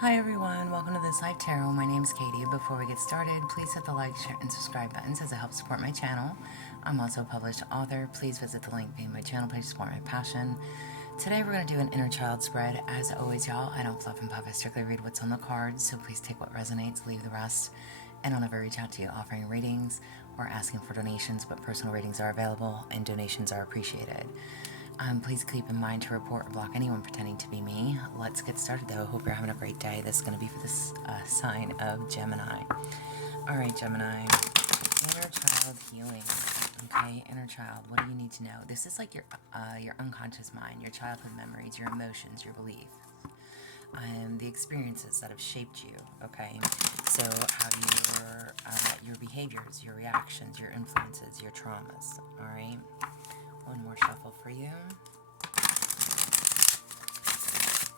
Hi everyone, welcome to This Life Tarot. My name is Katie. Before we get started, please hit the like, share, and subscribe buttons as it helps support my channel. I'm also a published author. Please visit the link being my channel page to support my passion. Today we're going to do an inner child spread. As always, y'all, I don't fluff and puff. I strictly read what's on the cards, so please take what resonates, leave the rest. And I'll never reach out to you offering readings or asking for donations, but personal readings are available and donations are appreciated. Please keep in mind to report or block anyone pretending to be me. Let's get started though. Hope you're having a great day. This is going to be for this sign of Gemini. Alright, Gemini. Inner child healing. Okay, inner child. What do you need to know? This is like your unconscious mind, your childhood memories, your emotions, your beliefs. The experiences that have shaped you, okay? So how your behaviors, your reactions, your influences, your traumas, alright? One more shuffle for you.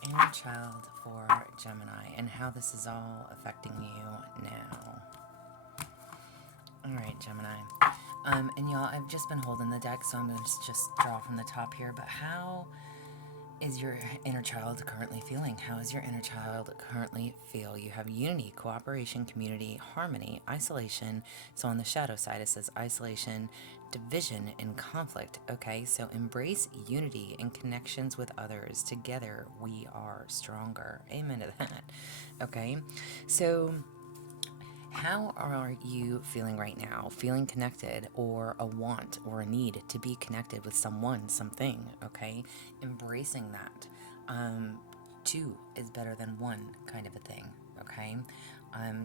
Inner child for Gemini and how this is all affecting you now. Alright, Gemini. And y'all, I've just been holding the deck, so I'm going to just draw from the top here. But how is your inner child currently feeling? How does your inner child currently feel? You have unity, cooperation, community, harmony, isolation. So on the shadow side, it says isolation, division, and conflict. Okay, so embrace unity and connections with others. Together, we are stronger. Amen to that. Okay, so how are you feeling right now? Feeling connected, or a want or a need to be connected with someone, something, okay? Embracing that. Two is better than one kind of a thing, okay?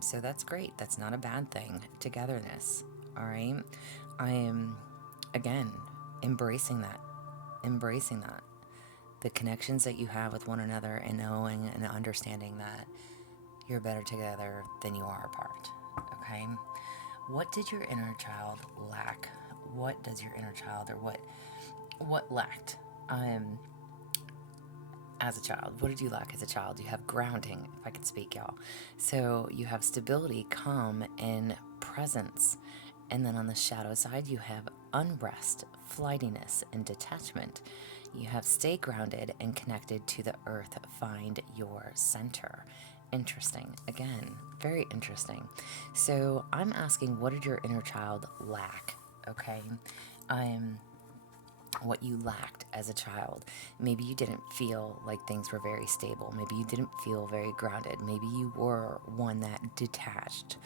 So that's great. That's not a bad thing. Togetherness, all right? I am, again, embracing that. Embracing that. The connections that you have with one another and knowing and understanding that you're better together than you are apart. Okay? What did your inner child lack? What does your inner child, or what lacked as a child? What did you lack as a child? You have grounding, if I could speak, y'all. So you have stability, calm, and presence. And then on the shadow side, you have unrest, flightiness, and detachment. You have stay grounded and connected to the earth. Find your center. Interesting. Again, very interesting. So I'm asking, what did your inner child lack? Okay. What you lacked as a child. Maybe you didn't feel like things were very stable. Maybe you didn't feel very grounded. Maybe you were one that detached.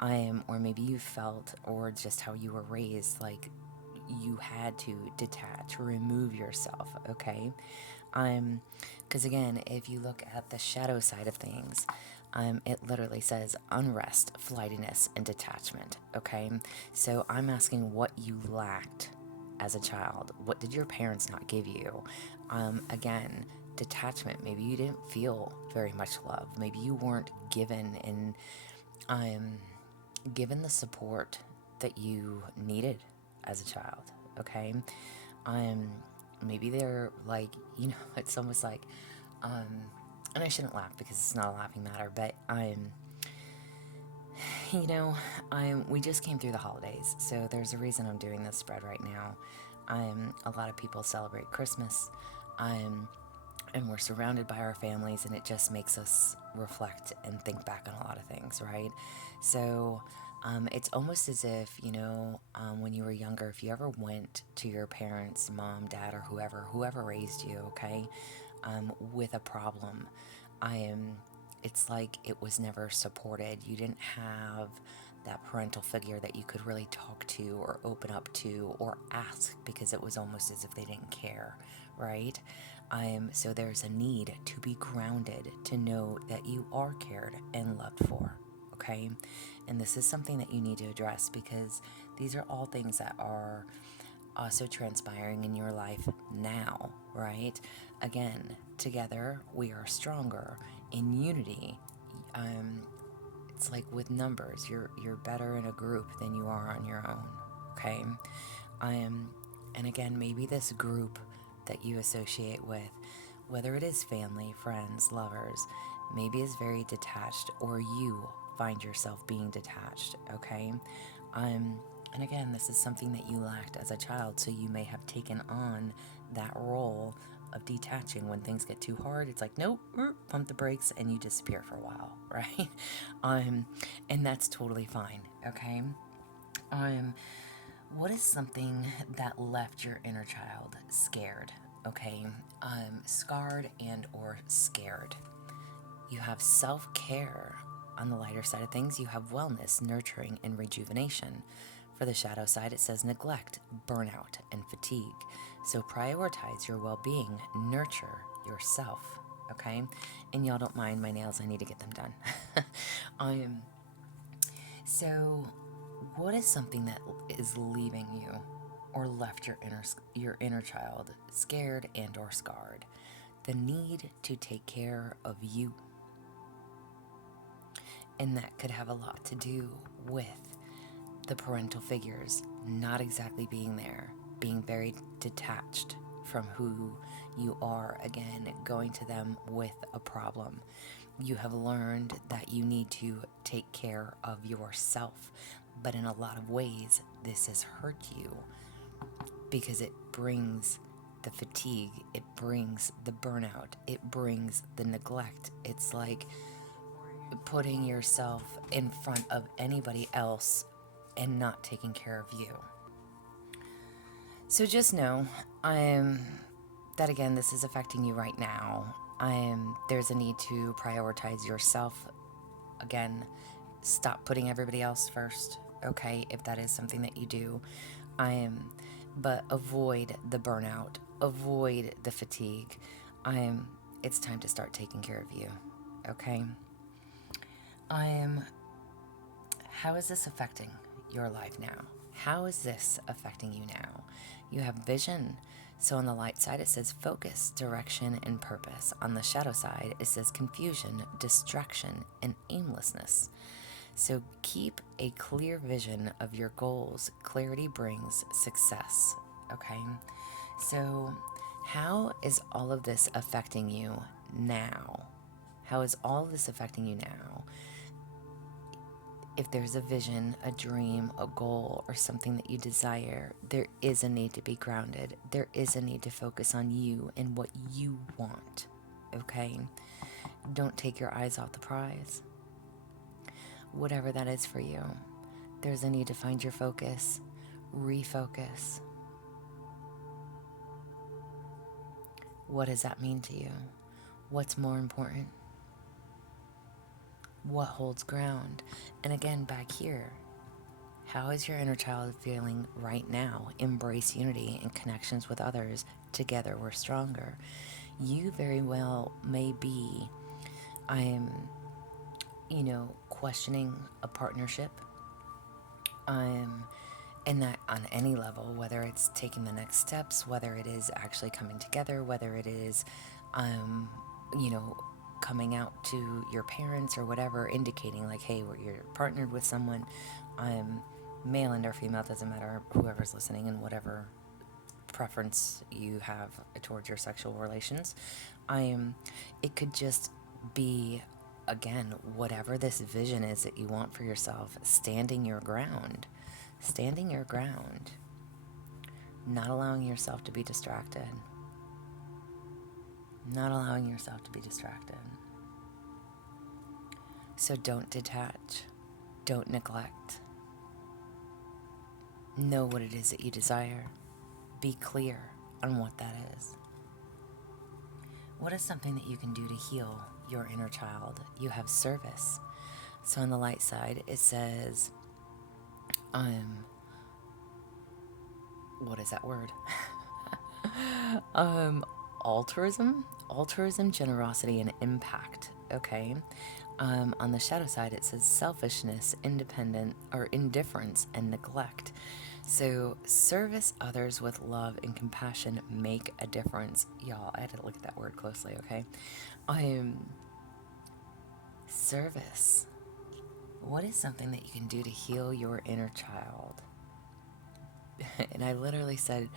Or maybe you felt, or just how you were raised, like you had to detach, remove yourself, okay? Because again, if you look at the shadow side of things, it literally says unrest, flightiness, and detachment, okay? So I'm asking what you lacked as a child. What did your parents not give you? Again, detachment. Maybe you didn't feel very much love. Maybe you weren't given the support that you needed as a child, okay? Maybe they're like, it's almost like, and I shouldn't laugh because it's not a laughing matter, but we just came through the holidays, so there's a reason I'm doing this spread right now. A lot of people celebrate Christmas, and we're surrounded by our families, and it just makes us reflect and think back on a lot of things, right? So it's almost as if, when you were younger, if you ever went to your parents, mom, dad, or whoever raised you, okay, with a problem, it's like it was never supported. You didn't have that parental figure that you could really talk to or open up to or ask, because it was almost as if they didn't care, right? So there's a need to be grounded, to know that you are cared and loved for, okay? And this is something that you need to address, because these are all things that are also transpiring in your life now, right? Again, together we are stronger. In unity, it's like with numbers, you're better in a group than you are on your own, okay? And again, maybe this group that you associate with, whether it is family, friends, lovers, maybe is very detached, or you find yourself being detached, okay? And again, this is something that you lacked as a child, so you may have taken on that role of detaching. When things get too hard, it's like, nope, pump the brakes, and you disappear for a while, right? And that's totally fine, okay? What is something that left your inner child scared, okay? Scarred and or scared. You have self-care. On the lighter side of things, you have wellness, nurturing, and rejuvenation. For the shadow side, it says neglect, burnout, and fatigue. So prioritize your well-being, nurture yourself, okay? And y'all don't mind my nails, I need to get them done. So what is something that is leaving you or left your inner child scared and or scarred? The need to take care of you. And that could have a lot to do with the parental figures not exactly being there, being very detached from who you are, again, going to them with a problem. You have learned that you need to take care of yourself, but in a lot of ways, this has hurt you because it brings the fatigue, it brings the burnout, it brings the neglect. It's like putting yourself in front of anybody else and not taking care of you. So just know that again, this is affecting you right now. There's a need to prioritize yourself. Again, stop putting everybody else first, okay, if that is something that you do. But avoid the burnout, avoid the fatigue. It's time to start taking care of you, okay? How is this affecting your life now? How is this affecting you now? You have vision. So on the light side, it says focus, direction, and purpose. On the shadow side, it says confusion, distraction, and aimlessness. So keep a clear vision of your goals. Clarity brings success, okay? So how is all of this affecting you now? How is all of this affecting you now? If there's a vision, a dream, a goal, or something that you desire, there is a need to be grounded. There is a need to focus on you and what you want, okay? Don't take your eyes off the prize. Whatever that is for you, there's a need to find your focus, refocus. What does that mean to you? What's more important? What holds ground? And again, back here, how is your inner child feeling right now? Embrace unity and connections with others. Together we're stronger. You very well may be, questioning a partnership. And that on any level, whether it's taking the next steps, whether it is actually coming together, whether it is, coming out to your parents or whatever, indicating like, hey, you're partnered with someone, male and or female, doesn't matter, whoever's listening and whatever preference you have towards your sexual relations. It could just be, again, whatever this vision is that you want for yourself, standing your ground, not allowing yourself to be distracted. So don't detach, don't neglect. Know what it is that you desire. Be clear on what that is. What is something that you can do to heal your inner child? You have service. So on the light side, it says, what is that word? Altruism, generosity, and impact, okay? On the shadow side, it says selfishness, indifference, and neglect. So service others with love and compassion make a difference. Y'all, I had to look at that word closely, okay? Service. What is something that you can do to heal your inner child? And I literally said,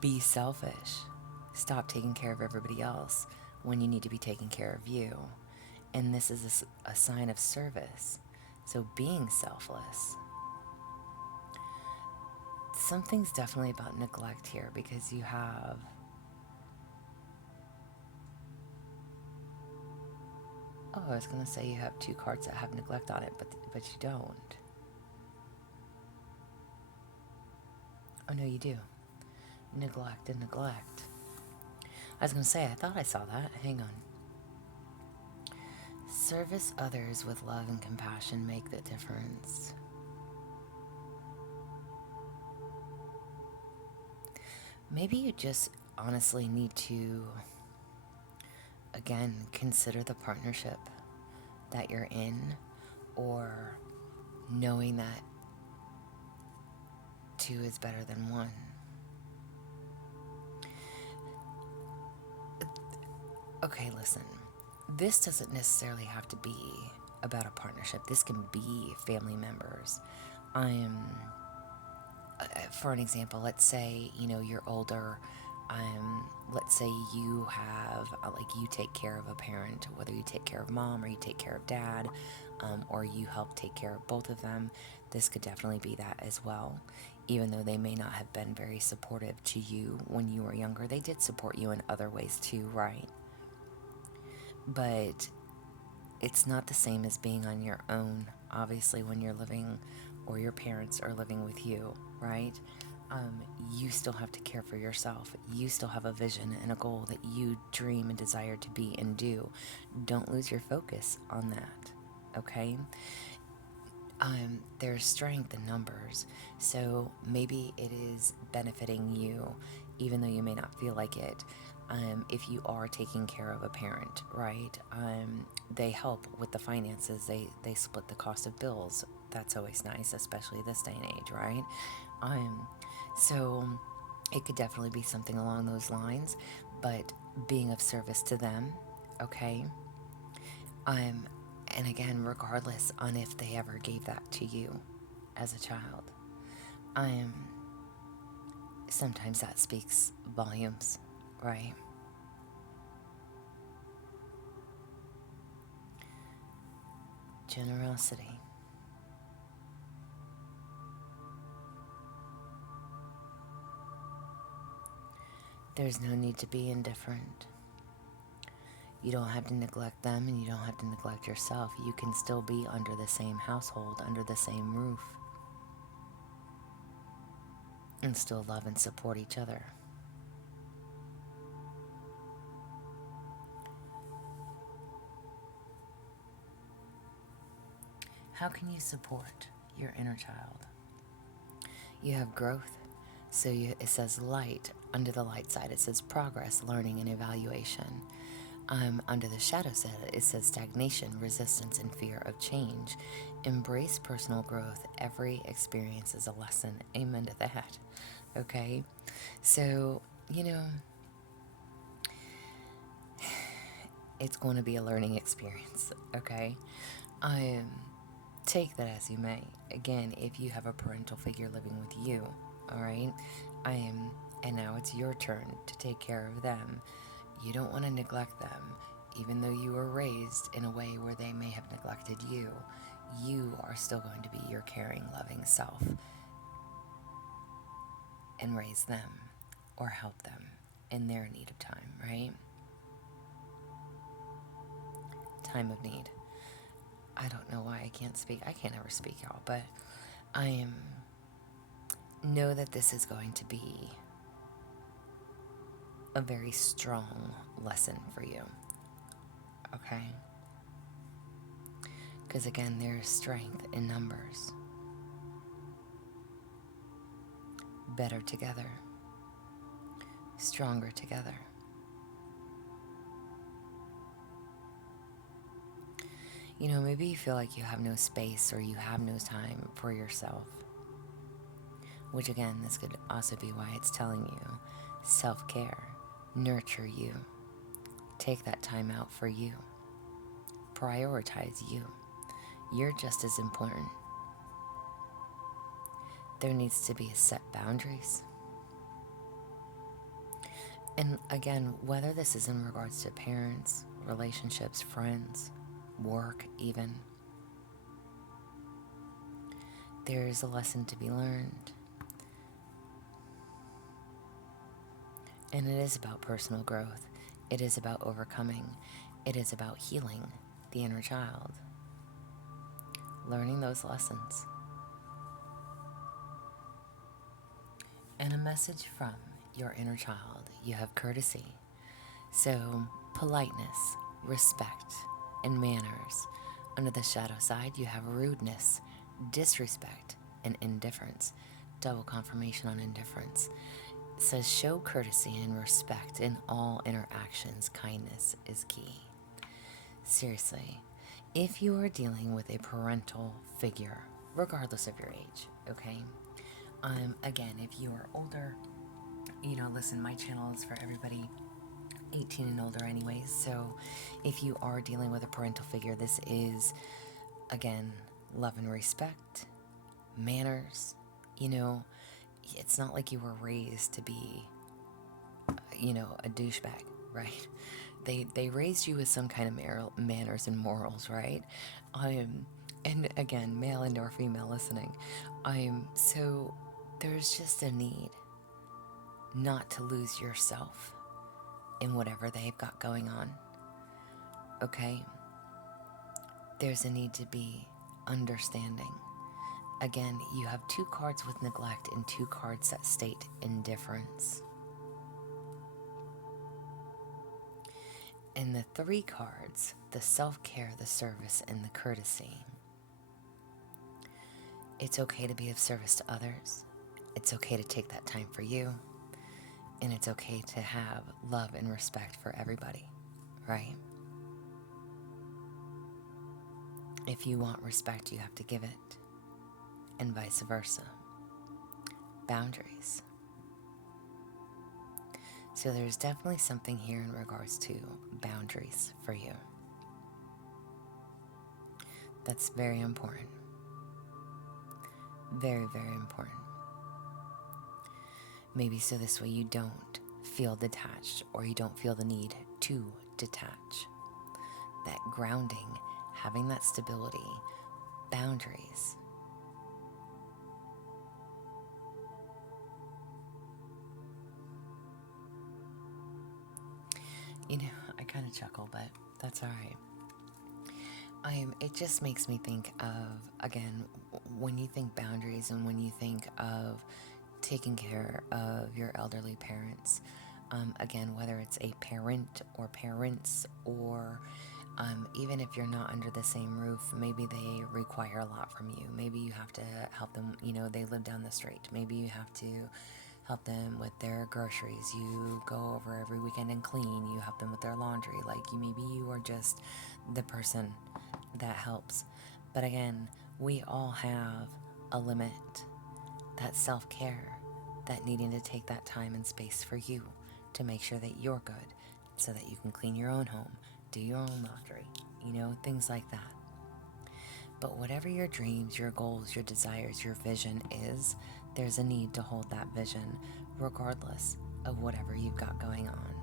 be selfish. Stop taking care of everybody else when you need to be taking care of you. And this is a sign of service. So being selfless. Something's definitely about neglect here, because you have Oh, I was going to say you have two cards that have neglect on it, but you don't. Oh, no, you do. Neglect and neglect. I was going to say, I thought I saw that. Hang on. Service others with love and compassion make the difference. Maybe you just honestly need to, again, consider the partnership that you're in, or knowing that two is better than one. Okay, listen. This doesn't necessarily have to be about a partnership. This can be family members. For an example, let's say, you're older. Let's say you have, you take care of a parent, whether you take care of mom or you take care of dad, or you help take care of both of them. This could definitely be that as well. Even though they may not have been very supportive to you when you were younger, they did support you in other ways too, right? But it's not the same as being on your own, obviously, when you're living or your parents are living with you, right? You still have to care for yourself. You still have a vision and a goal that you dream and desire to be and do. Don't lose your focus on that, okay? There's strength in numbers, so maybe it is benefiting you, even though you may not feel like it. If you are taking care of a parent, right? They help with the finances. They split the cost of bills. That's always nice, especially this day and age, right? So it could definitely be something along those lines, but being of service to them, okay? And again, regardless on if they ever gave that to you as a child, sometimes that speaks volumes, right? Generosity. There's no need to be indifferent. You don't have to neglect them, and you don't have to neglect yourself. You can still be under the same household, under the same roof, and still love and support each other. How can you support your inner child? You have growth. So it says light. Under the light side, it says progress, learning, and evaluation. Under the shadow side, it says stagnation, resistance, and fear of change. Embrace personal growth. Every experience is a lesson. Amen to that. Okay? So, it's going to be a learning experience. Okay? Take that as you may. Again, if you have a parental figure living with you, all right? And now it's your turn to take care of them. You don't want to neglect them, even though you were raised in a way where they may have neglected you. You are still going to be your caring, loving self and raise them or help them in their need of time, right? Time of need. I don't know why I can't speak. I can't ever speak, y'all, but know that this is going to be a very strong lesson for you, okay? Because again, there's strength in numbers. Better together, stronger together. Maybe you feel like you have no space or you have no time for yourself. Which again, this could also be why it's telling you self-care, nurture you, take that time out for you, prioritize you. You're just as important. There needs to be set boundaries. And again, whether this is in regards to parents, relationships, friends, work even, there is a lesson to be learned. And it is about personal growth. It is about overcoming. It is about healing. the inner child, learning those lessons. And a message from your inner child. You have courtesy. So, politeness, respect, and manners. Under the shadow side, you have rudeness, disrespect, and indifference. Double confirmation on indifference. It says show courtesy and respect in all interactions. Kindness is key. Seriously, if you are dealing with a parental figure, regardless of your age, okay? Again, if you are older, listen, my channel is for everybody 18 and older anyways. So if you are dealing with a parental figure, this is, again, love and respect, manners. It's not like you were raised to be, a douchebag, right? They raised you with some kind of manners and morals, right? And again, male and or female listening. So there's just a need not to lose yourself in whatever they've got going on. Okay? There's a need to be understanding. Again, you have 2 cards with neglect and 2 cards that state indifference. And the 3 cards, the self-care, the service, and the courtesy. It's okay to be of service to others. It's okay to take that time for you. And it's okay to have love and respect for everybody, right? If you want respect, you have to give it. And vice versa. Boundaries. So there's definitely something here in regards to boundaries for you. That's very important. Very, very important. Maybe so this way you don't feel detached, or you don't feel the need to detach. That grounding, having that stability, boundaries. I kind of chuckle, but that's all right. It just makes me think of, again, when you think boundaries and when you think of taking care of your elderly parents, again, whether it's a parent or parents, or even if you're not under the same roof, maybe they require a lot from you. Maybe you have to help them, they live down the street. Maybe you have to help them with their groceries. You go over every weekend and clean. You help them with their laundry. Maybe you are just the person that helps. But again, we all have a limit. That self-care, that needing to take that time and space for you to make sure that you're good, so that you can clean your own home, do your own laundry, things like that. But whatever your dreams, your goals, your desires, your vision is, there's a need to hold that vision regardless of whatever you've got going on.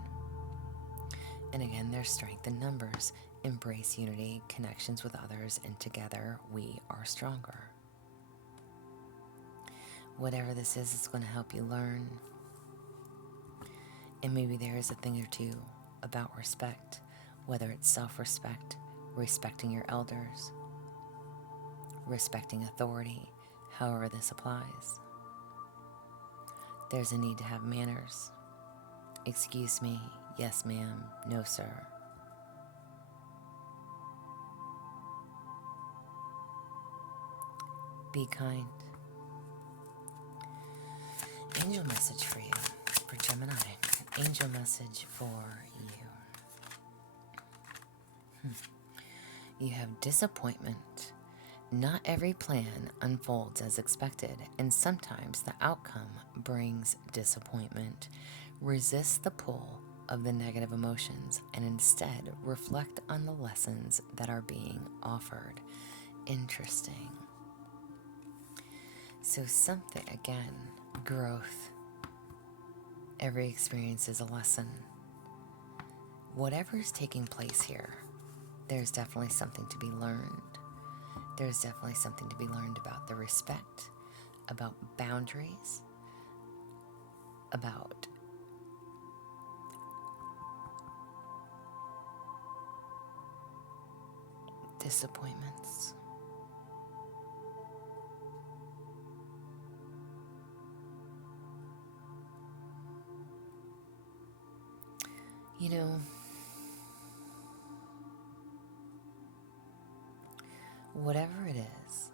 And again, there's strength in numbers. Embrace unity, connections with others, and together we are stronger. Whatever this is, it's going to help you learn. And maybe there is a thing or two about respect, whether it's self-respect, respecting your elders, respecting authority, however this applies. There's a need to have manners. Excuse me, yes ma'am, no sir. Be kind. Angel message for you, for Gemini. Angel message for you. You have disappointment. Not every plan unfolds as expected, and sometimes the outcome brings disappointment. Resist the pull of the negative emotions and instead reflect on the lessons that are being offered. Interesting. So something, again, growth. Every experience is a lesson. Whatever is taking place here, there's definitely something to be learned. There's definitely something to be learned about the respect, about boundaries, about disappointments. You know, whatever it is,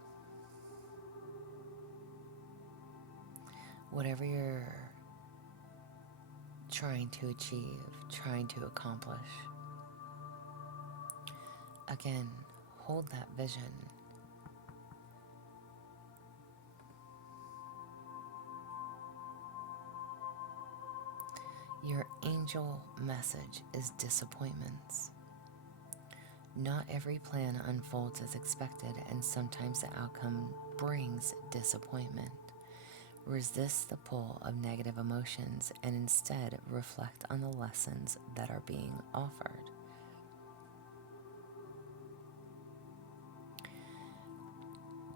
whatever you're trying to achieve, trying to accomplish, again, hold that vision. Your angel message is disappointments. Not every plan unfolds as expected, and sometimes the outcome brings disappointment. Resist the pull of negative emotions and instead reflect on the lessons that are being offered.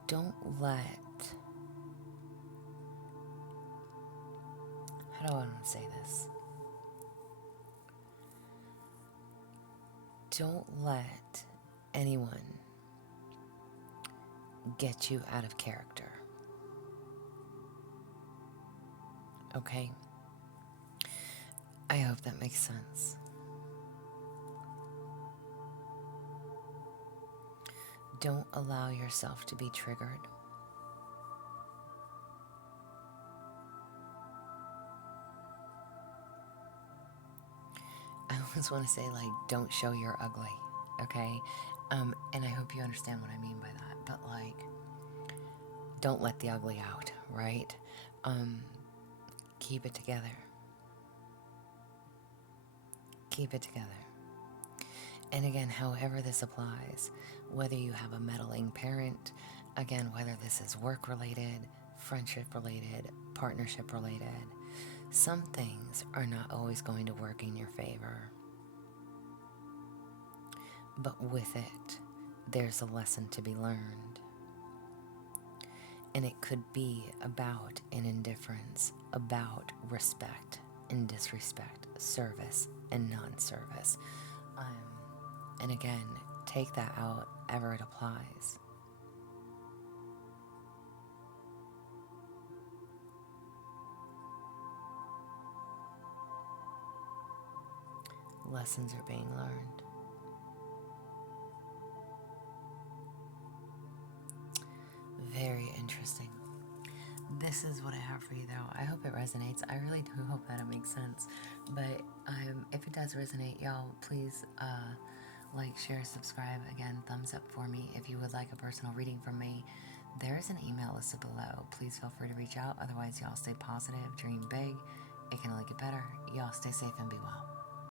Don't let, how do I want to say this? Don't let anyone get you out of character. Okay? I hope that makes sense. Don't allow yourself to be triggered. I always want to say, like, don't show you're ugly, okay? And I hope you understand what I mean by that. But, like, don't let the ugly out, right? Keep it together. Keep it together. And again, however this applies, whether you have a meddling parent, again, whether this is work-related, friendship-related, partnership-related, some things are not always going to work in your favor. But with it, there's a lesson to be learned. And it could be about an indifference, about respect and disrespect, service and non-service. And again, take that out ever it applies. Lessons are being learned. Very interesting. This is what I have for you, though. I hope it resonates. I really do hope that it makes sense. But if it does resonate, y'all, please like, share, subscribe. Again, thumbs up for me. If you would like a personal reading from me, there is an email listed below. Please feel free to reach out. Otherwise, y'all stay positive, dream big. It can only get better. Y'all stay safe and be well.